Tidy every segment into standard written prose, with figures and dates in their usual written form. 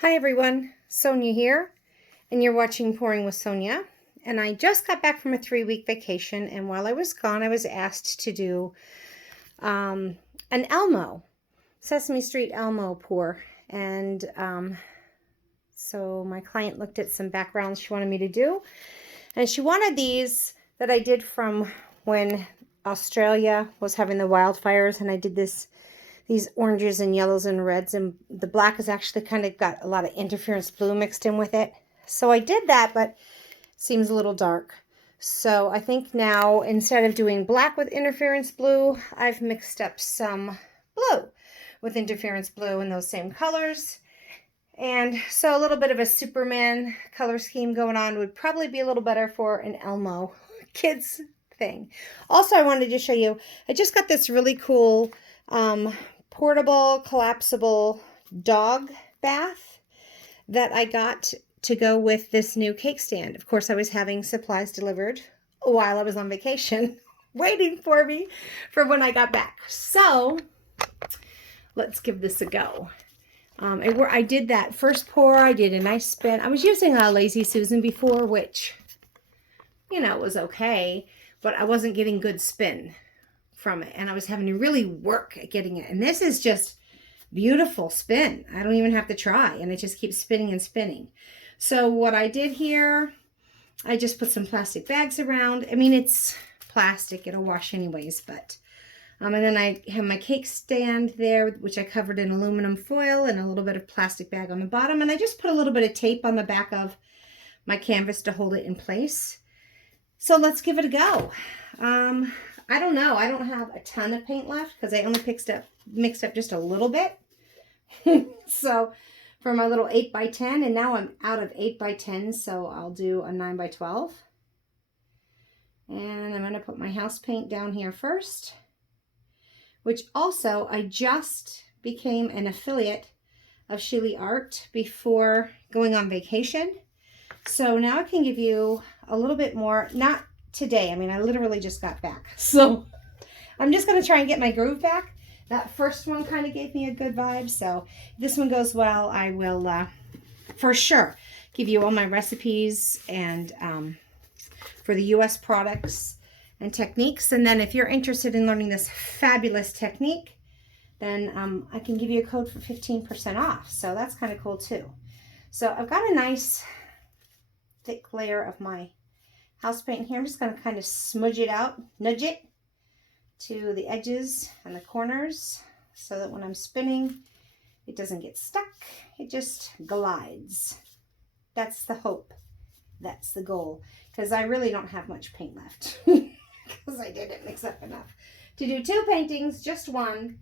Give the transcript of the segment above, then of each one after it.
Hi everyone, Sonia here, and you're watching Pouring with Sonia. And I just got back from a 3-week vacation, and while I was gone, I was asked to do an Elmo, Sesame Street Elmo pour. And so my client looked at some backgrounds she wanted me to do, and she wanted these that I did from when Australia was having the wildfires, and I did these oranges and yellows and reds, and the black has actually kind of got a lot of interference blue mixed in with it. So I did that, but it seems a little dark. So I think now, instead of doing black with interference blue, I've mixed up some blue with interference blue in those same colors. And so a little bit of a Superman color scheme going on would probably be a little better for an Elmo kids thing. Also, I wanted to show you, I just got this really cool portable, collapsible dog bath that I got to go with this new cake stand. Of course, I was having supplies delivered while I was on vacation, waiting for me for when I got back. So let's give this a go. I did that first pour. I did a nice spin. I was using a Lazy Susan before, which, was okay, but I wasn't getting good spin from it, and I was having to really work at getting it. And this is just beautiful spin. I don't even have to try, and it just keeps spinning and spinning. So what I did here, I just put some plastic bags around. I mean, it's plastic, it'll wash anyways, but and then I have my cake stand there, which I covered in aluminum foil and a little bit of plastic bag on the bottom, and I just put a little bit of tape on the back of my canvas to hold it in place. So let's give it a go. I don't know. I don't have a ton of paint left because I only mixed up just a little bit. So for my little 8x10, and now I'm out of 8x10, so I'll do a 9x12. And I'm going to put my house paint down here first, which also I just became an affiliate of Shelee Art before going on vacation. So now I can give you a little bit more, not today. I mean, I literally just got back. So I'm just going to try and get my groove back. That first one kind of gave me a good vibe. So if this one goes well, I will for sure give you all my recipes and for the US products and techniques. And then if you're interested in learning this fabulous technique, then I can give you a code for 15% off. So that's kind of cool too. So I've got a nice thick layer of my house paint here. I'm just going to kind of smudge it out, nudge it to the edges and the corners so that when I'm spinning, it doesn't get stuck. It just glides. That's the hope. That's the goal. Because I really don't have much paint left. Because I didn't mix up enough to do 2 paintings, just one.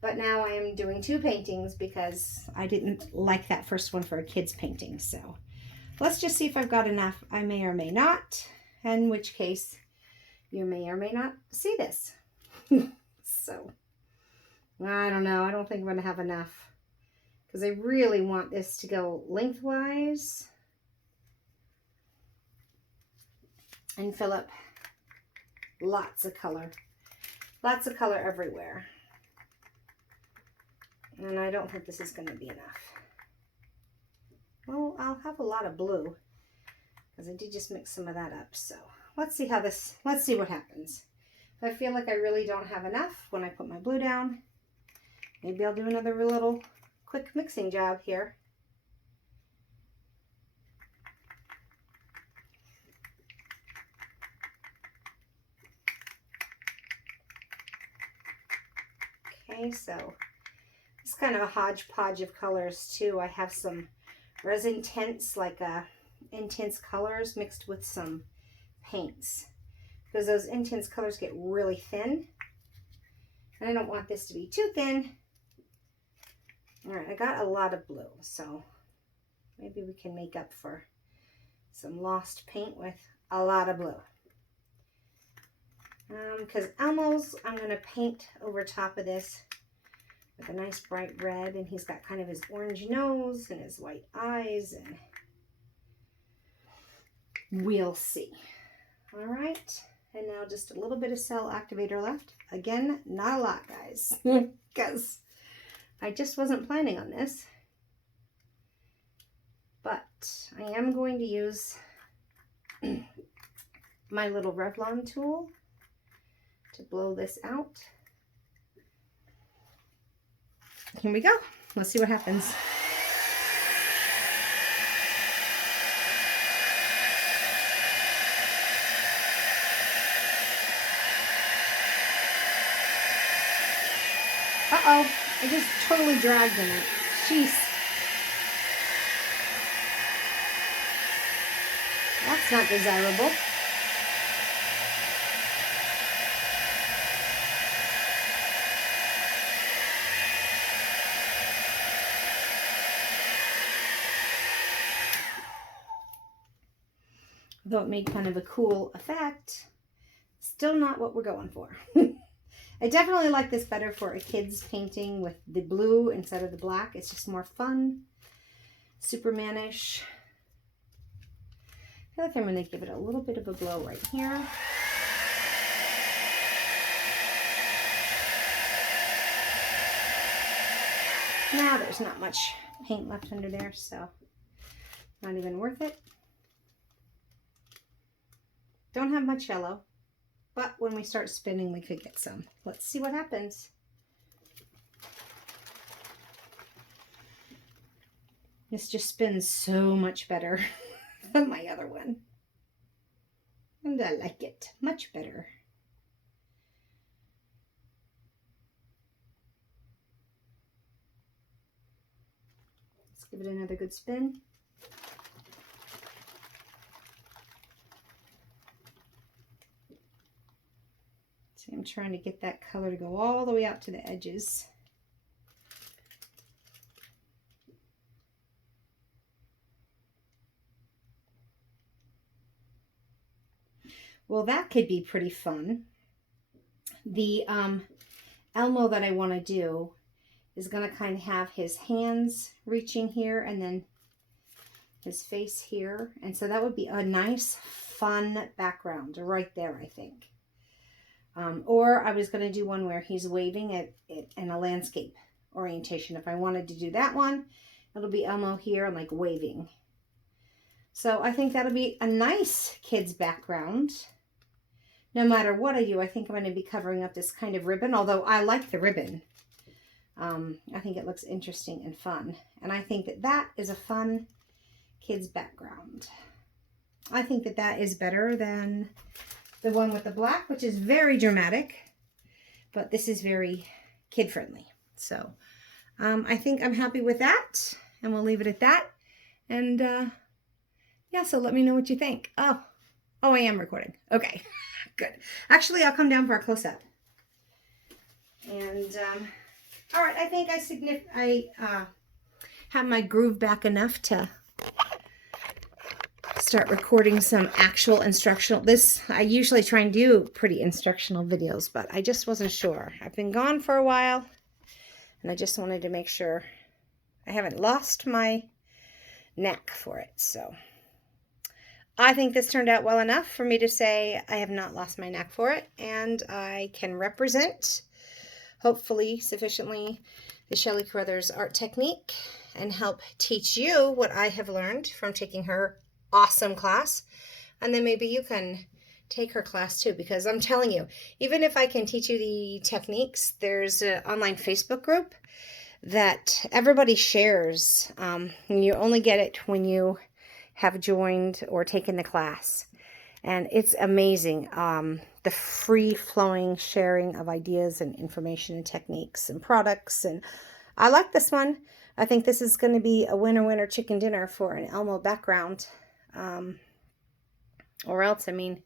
But now I am doing 2 paintings because I didn't like that first one for a kid's painting. So let's just see if I've got enough. I may or may not, in which case you may or may not see this. So I don't know. I don't think I'm going to have enough because I really want this to go lengthwise and fill up lots of color everywhere. And I don't think this is going to be enough. Well, I'll have a lot of blue because I did just mix some of that up. So let's see what happens. If I feel like I really don't have enough when I put my blue down, maybe I'll do another little quick mixing job here. Okay, so it's kind of a hodgepodge of colors too. I have some resin tints, like intense colors mixed with some paints, because those intense colors get really thin, and I don't want this to be too thin. All right, I got a lot of blue, so maybe we can make up for some lost paint with a lot of blue. Because Elmo's, I'm going to paint over top of this with a nice bright red, and he's got kind of his orange nose and his white eyes, and we'll see. All right, and now just a little bit of cell activator left. Again, not a lot, guys, because I just wasn't planning on this. I am going to use my little Revlon tool to blow this out. Here we go. Let's see what happens. Uh-oh, I just totally dragged in it. Jeez. That's not desirable. Though it made kind of a cool effect, still not what we're going for. I definitely like this better for a kid's painting with the blue instead of the black. It's just more fun, Superman-ish. I feel like I'm going to give it a little bit of a blow right here. Now there's not much paint left under there, so not even worth it. Don't have much yellow, but when we start spinning, we could get some. Let's see what happens. This just spins so much better than my other one. And I like it much better. Let's give it another good spin. See, I'm trying to get that color to go all the way out to the edges. Well, that could be pretty fun. The Elmo that I want to do is going to kind of have his hands reaching here and then his face here. And so that would be a nice, fun background right there, I think. Or I was going to do one where he's waving at it in a landscape orientation. If I wanted to do that one, it'll be Elmo here and like waving. So I think that'll be a nice kid's background. No matter what I do, I think I'm going to be covering up this kind of ribbon, although I like the ribbon. I think it looks interesting and fun. And I think that that is a fun kid's background. I think that that is better than the one with the black, which is very dramatic, but this is very kid-friendly. So I think I'm happy with that, and we'll leave it at that. And yeah, so let me know what you think. Oh, I am recording. Okay, good. Actually, I'll come down for a close-up. And all right, I think I have my groove back enough to start recording some actual instructional. I usually try and do pretty instructional videos, but I just wasn't sure. I've been gone for a while, and I just wanted to make sure I haven't lost my knack for it. So I think this turned out well enough for me to say I have not lost my knack for it, and I can represent, hopefully sufficiently, the Shelee Carruthers art technique and help teach you what I have learned from taking her awesome class. And then maybe you can take her class too, because I'm telling you, even if I can teach you the techniques, there's an online Facebook group that everybody shares. And you only get it when you have joined or taken the class. And it's amazing, the free-flowing sharing of ideas and information and techniques and products. And I like this one. I think this is going to be a winner chicken dinner for an Elmo background. Or else, I mean,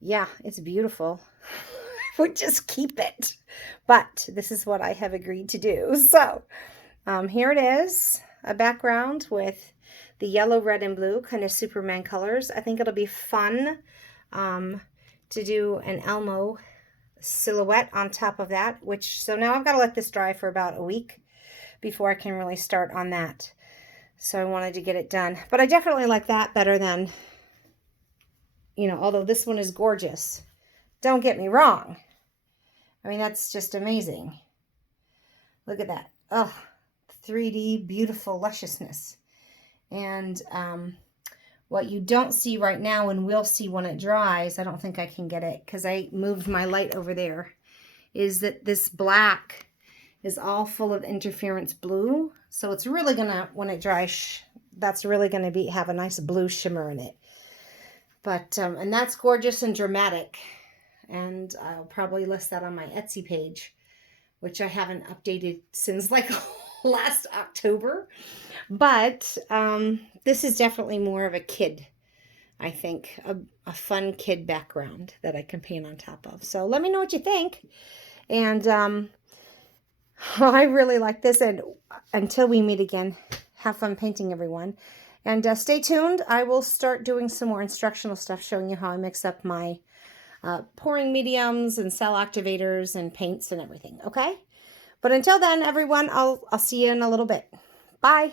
yeah, it's beautiful. Would just keep it. But this is what I have agreed to do. So here it is, a background with the yellow, red, and blue kind of Superman colors. I think it'll be fun to do an Elmo silhouette on top of that, so now I've got to let this dry for about a week before I can really start on that. So I wanted to get it done. But I definitely like that better than, although this one is gorgeous. Don't get me wrong. I mean, that's just amazing. Look at that. Oh, 3D, beautiful lusciousness. And what you don't see right now and we'll see when it dries, I don't think I can get it because I moved my light over there, is that this black is all full of interference blue. So it's really gonna, when it dries, that's really gonna have a nice blue shimmer in it. But, and that's gorgeous and dramatic. And I'll probably list that on my Etsy page, which I haven't updated since like last October. But this is definitely more of a kid, I think, a fun kid background that I can paint on top of. So let me know what you think. And I really like this. And until we meet again, have fun painting, everyone. And stay tuned. I will start doing some more instructional stuff showing you how I mix up my pouring mediums and cell activators and paints and everything, okay? But until then, everyone, I'll see you in a little bit. Bye.